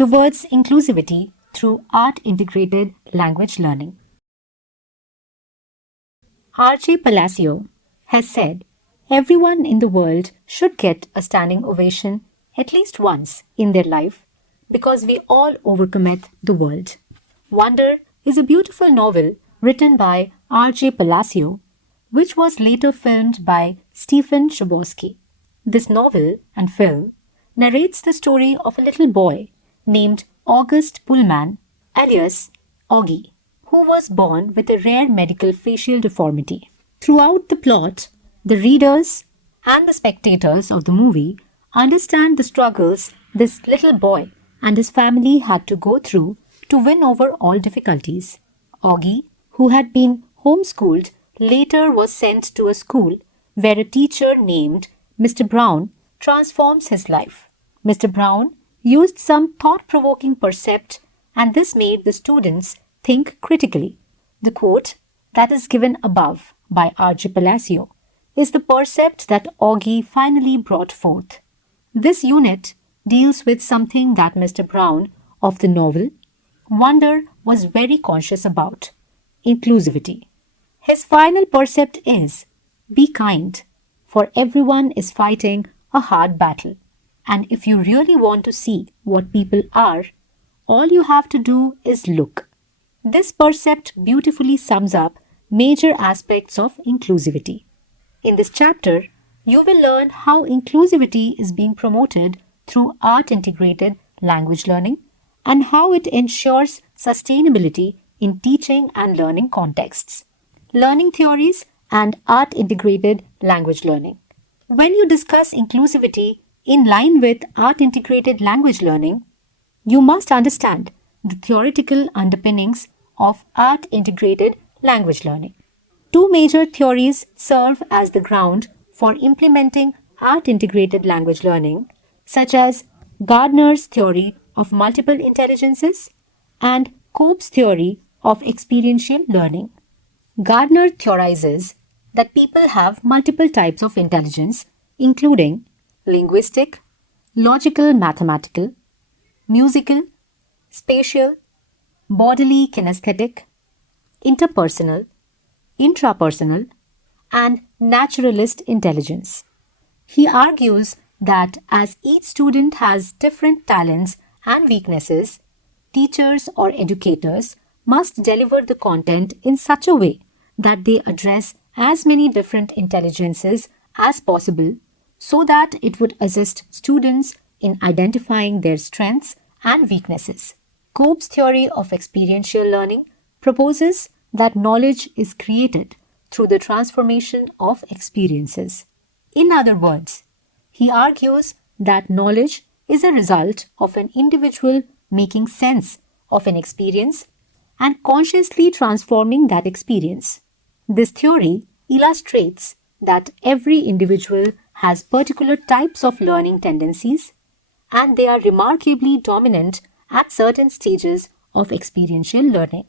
towards inclusivity through art-integrated language learning. R.J. Palacio has said, everyone in the world should get a standing ovation at least once in their life because we all overcommit the world. Wonder is a beautiful novel written by R.J. Palacio, which was later filmed by Stephen Chbosky. This novel and film narrates the story of a little boy named August Pullman, alias Augie, who was born with a rare medical facial deformity. Throughout the plot, the readers and the spectators of the movie understand the struggles this little boy and his family had to go through to win over all difficulties. Augie, who had been homeschooled, later was sent to a school where a teacher named Mr. Brown transforms his life. Mr. Brown used some thought-provoking percept, and this made the students think critically. The quote that is given above by R.J. Palacio is the percept that Augie finally brought forth. This unit deals with something that Mr. Brown of the novel Wonder was very conscious about: inclusivity. His final percept is, be kind, for everyone is fighting a hard battle. And if you really want to see what people are, all you have to do is look. This percept beautifully sums up major aspects of inclusivity. In this chapter, you will learn how inclusivity is being promoted through art-integrated language learning and how it ensures sustainability in teaching and learning contexts. Learning theories and art-integrated language learning. When you discuss inclusivity in line with art-integrated language learning, you must understand the theoretical underpinnings of art-integrated language learning. Two major theories serve as the ground for implementing art-integrated language learning, such as Gardner's theory of multiple intelligences and Cope's theory of experiential learning. Gardner theorizes that people have multiple types of intelligence, including linguistic, logical mathematical, musical, spatial, bodily kinesthetic, interpersonal, intrapersonal, and naturalist intelligence. He argues that as each student has different talents and weaknesses, teachers or educators must deliver the content in such a way that they address as many different intelligences as possible so that it would assist students in identifying their strengths and weaknesses. Cope's theory of experiential learning proposes that knowledge is created through the transformation of experiences. In other words, he argues that knowledge is a result of an individual making sense of an experience and consciously transforming that experience. This theory illustrates that every individual has particular types of learning tendencies, and they are remarkably dominant at certain stages of experiential learning.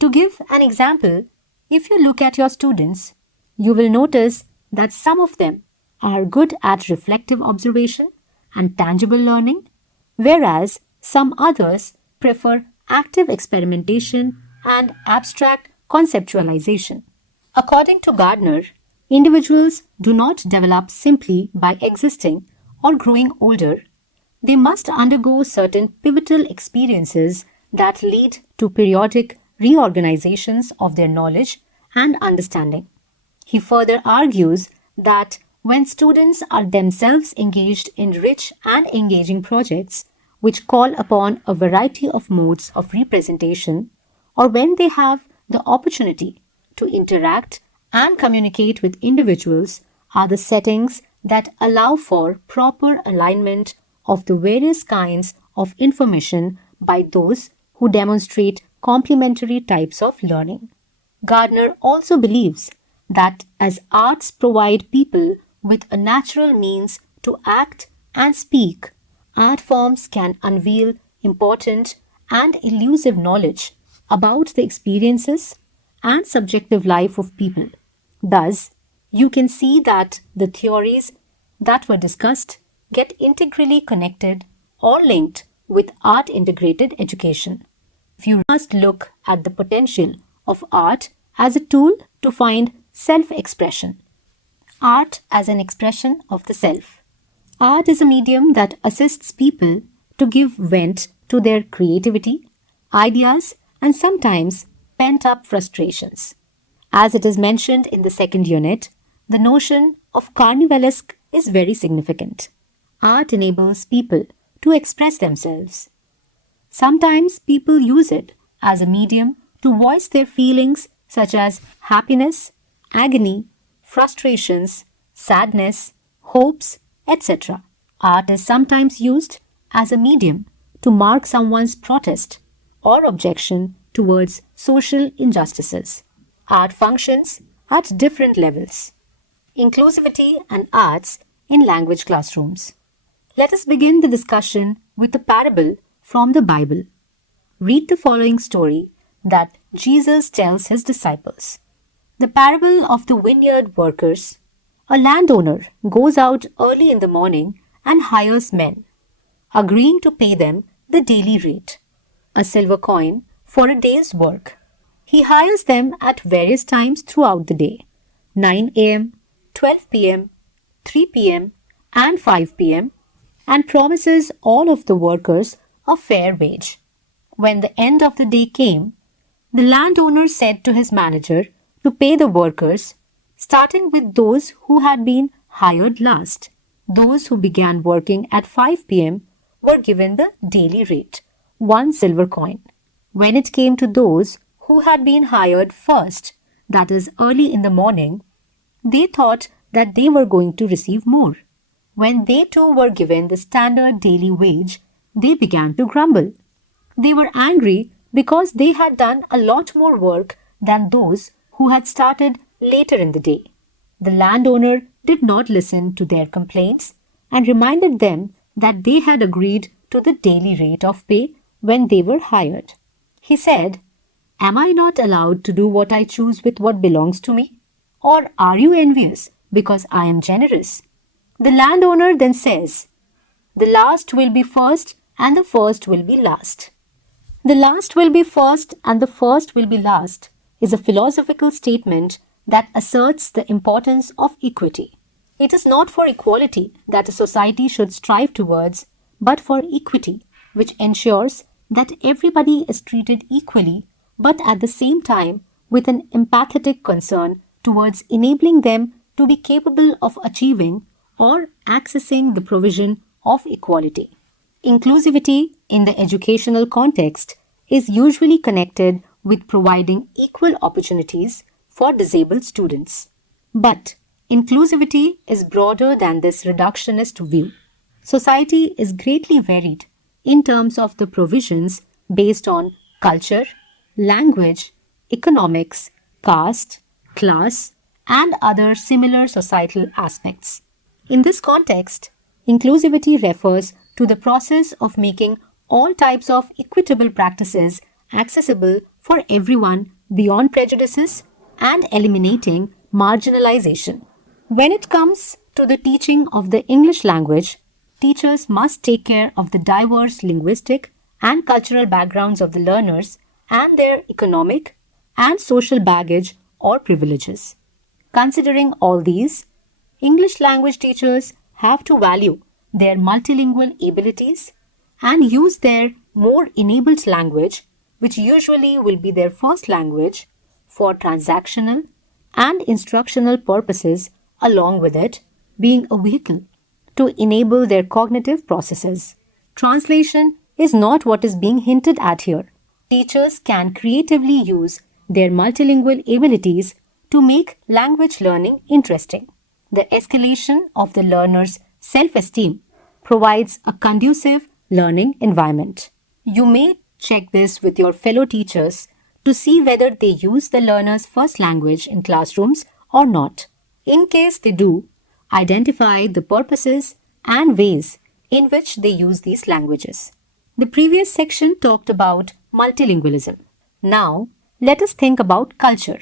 To give an example, if you look at your students, you will notice that some of them are good at reflective observation and tangible learning, whereas some others prefer active experimentation and abstract conceptualization. According to Gardner, individuals do not develop simply by existing or growing older. They must undergo certain pivotal experiences that lead to periodic reorganizations of their knowledge and understanding. He further argues that when students are themselves engaged in rich and engaging projects which call upon a variety of modes of representation, or when they have the opportunity to interact and communicate with individuals, are the settings that allow for proper alignment of the various kinds of information by those who demonstrate complementary types of learning. Gardner also believes that as arts provide people with a natural means to act and speak, art forms can unveil important and elusive knowledge about the experiences and subjective life of people. Thus, you can see that the theories that were discussed get integrally connected or linked with art-integrated education. If you must look at the potential of art as a tool to find self-expression. Art as an expression of the self. Art is a medium that assists people to give vent to their creativity, ideas, and sometimes pent up frustrations. As it is mentioned in the second unit, the notion of carnivalesque is very significant. Art enables people to express themselves. Sometimes people use it as a medium to voice their feelings such as happiness, agony, frustrations, sadness, hopes, etc. Art is sometimes used as a medium to mark someone's protest or objection towards social injustices. Art functions at different levels. Inclusivity and arts in language classrooms. Let us begin the discussion with a parable from the Bible. Read the following story that Jesus tells his disciples. The parable of the vineyard workers. A landowner goes out early in the morning and hires men, agreeing to pay them the daily rate, a silver coin for a day's work. He hires them at various times throughout the day, 9 a.m., 12 p.m., 3 p.m., and 5 p.m., and promises all of the workers a fair wage. When the end of the day came, the landowner said to his manager to pay the workers, starting with those who had been hired last. Those who began working at 5 p.m. were given the daily rate, 1 silver coin. When it came to those who had been hired first, that is early in the morning, they thought that they were going to receive more. When they too were given the standard daily wage, they began to grumble. They were angry because they had done a lot more work than those who had started later in the day. The landowner did not listen to their complaints and reminded them that they had agreed to the daily rate of pay when they were hired. He said, "Am I not allowed to do what I choose with what belongs to me? Or are you envious because I am generous?" The landowner then says, "The last will be first and the first will be last." The last will be first and the first will be last is a philosophical statement that asserts the importance of equity. It is not for equality that a society should strive towards, but for equity, which ensures that everybody is treated equally, but at the same time with an empathetic concern towards enabling them to be capable of achieving or accessing the provision of equality. Inclusivity in the educational context is usually connected with providing equal opportunities for disabled students. But inclusivity is broader than this reductionist view. Society is greatly varied in terms of the provisions based on culture, language, economics, caste, class, and other similar societal aspects. In this context, inclusivity refers to the process of making all types of equitable practices accessible for everyone beyond prejudices and eliminating marginalization. When it comes to the teaching of the English language, teachers must take care of the diverse linguistic and cultural backgrounds of the learners and their economic and social baggage or privileges. Considering all these, English language teachers have to value their multilingual abilities and use their more enabled language, which usually will be their first language, for transactional and instructional purposes, along with it being a vehicle to enable their cognitive processes. Translation is not what is being hinted at here. Teachers can creatively use their multilingual abilities to make language learning interesting. The escalation of the learner's self-esteem provides a conducive learning environment. You may check this with your fellow teachers to see whether they use the learner's first language in classrooms or not. In case they do, identify the purposes and ways in which they use these languages. The previous section talked about multilingualism. Now, let us think about culture.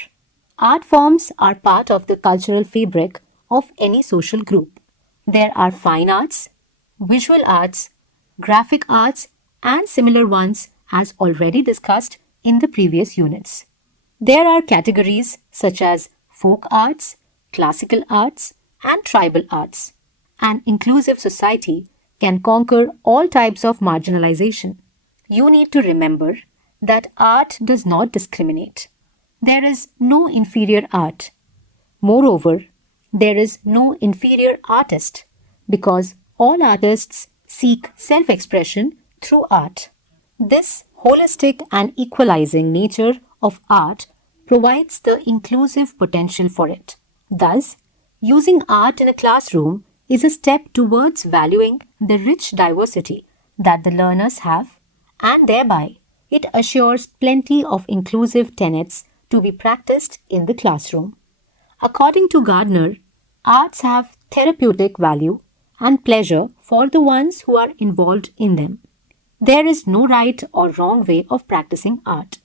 Art forms are part of the cultural fabric of any social group. There are fine arts, visual arts, graphic arts, and similar ones as already discussed in the previous units. There are categories such as folk arts, classical arts, and tribal arts. An inclusive society can conquer all types of marginalization. You need to remember that art does not discriminate. There is no inferior art. Moreover, there is no inferior artist because all artists seek self expression through art. This holistic and equalizing nature of art provides the inclusive potential for it. Thus, using art in a classroom is a step towards valuing the rich diversity that the learners have, and thereby it assures plenty of inclusive tenets to be practiced in the classroom. According to Gardner, arts have therapeutic value and pleasure for the ones who are involved in them. There is no right or wrong way of practicing art.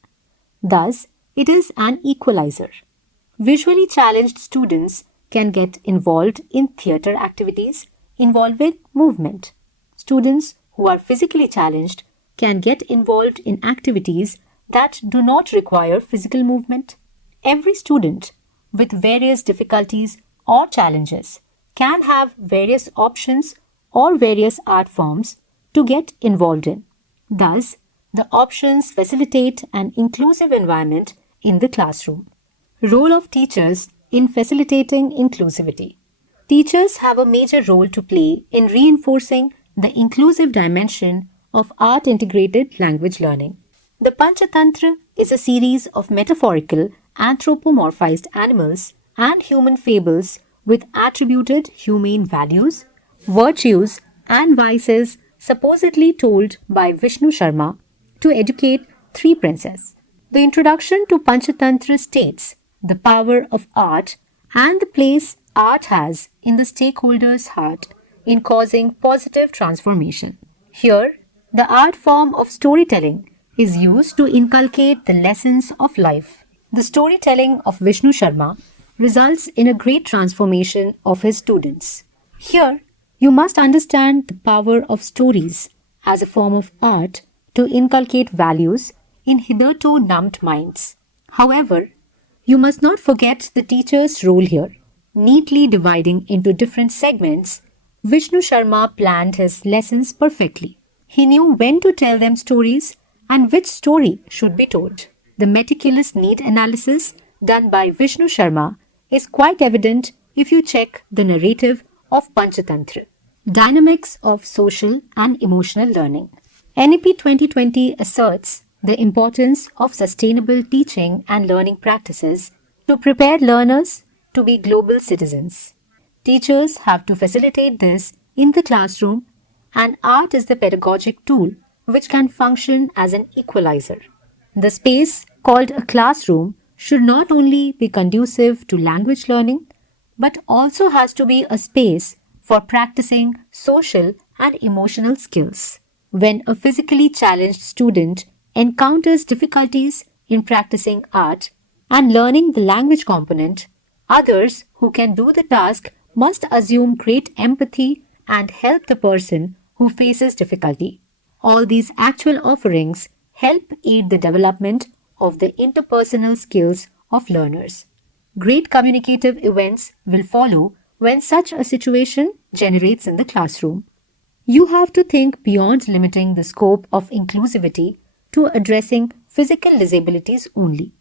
Thus, it is an equalizer. Visually challenged students can get involved in theatre activities involving movement. Students who are physically challenged can get involved in activities that do not require physical movement. Every student with various difficulties or challenges can have various options or various art forms to get involved in. Thus, the options facilitate an inclusive environment in the classroom. Role of teachers in facilitating inclusivity. Teachers have a major role to play in reinforcing the inclusive dimension of art-integrated language learning. The Panchatantra is a series of metaphorical anthropomorphized animals and human fables with attributed humane values, virtues, and vices supposedly told by Vishnu Sharma to educate three princes. The introduction to Panchatantra states the power of art and the place art has in the stakeholder's heart in causing positive transformation. Here, the art form of storytelling is used to inculcate the lessons of life. The storytelling of Vishnu Sharma results in a great transformation of his students. Here, you must understand the power of stories as a form of art to inculcate values in hitherto numbed minds. However, you must not forget the teacher's role here. Neatly dividing into different segments, Vishnu Sharma planned his lessons perfectly. He knew when to tell them stories and which story should be told. The meticulous need analysis done by Vishnu Sharma is quite evident if you check the narrative of Panchatantra. Dynamics of social and emotional learning. NEP 2020 asserts the importance of sustainable teaching and learning practices to prepare learners to be global citizens. Teachers have to facilitate this in the classroom, and art is the pedagogic tool which can function as an equalizer. The space called a classroom should not only be conducive to language learning, but also has to be a space for practicing social and emotional skills. When a physically challenged student encounters difficulties in practicing art and learning the language component, others who can do the task must assume great empathy and help the person who faces difficulty. All these actual offerings help aid the development of the interpersonal skills of learners. Great communicative events will follow when such a situation generates in the classroom. You have to think beyond limiting the scope of inclusivity to addressing physical disabilities only.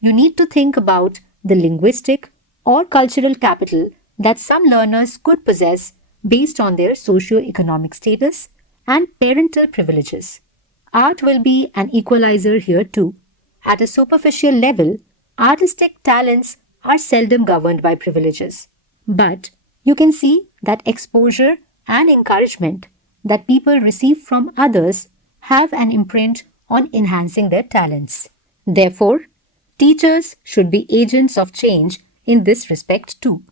You need to think about the linguistic or cultural capital that some learners could possess based on their socio-economic status and parental privileges. Art will be an equalizer here too. At a superficial level, artistic talents are seldom governed by privileges. But you can see that exposure and encouragement that people receive from others have an imprint on enhancing their talents. Therefore, teachers should be agents of change in this respect too.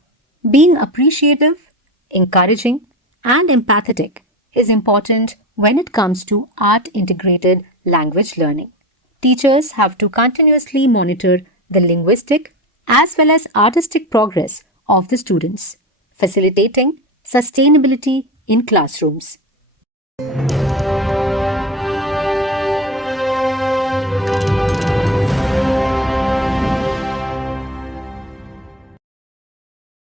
Being appreciative, encouraging, and empathetic is important when it comes to art-integrated language learning. Teachers have to continuously monitor the linguistic as well as artistic progress of the students, facilitating sustainability in classrooms.